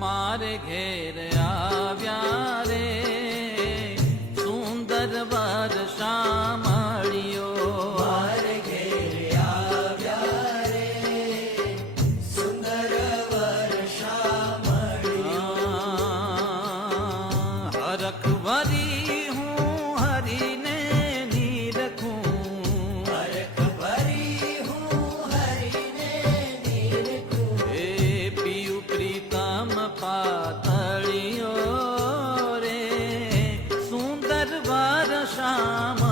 મારે ઘેર આવ્યા રે. સુંદર વર્ષા મળ્યો મારે ઘેર આવ્યા રે. સુંદર વર્ષા મળ્યો હરખ વરી আশা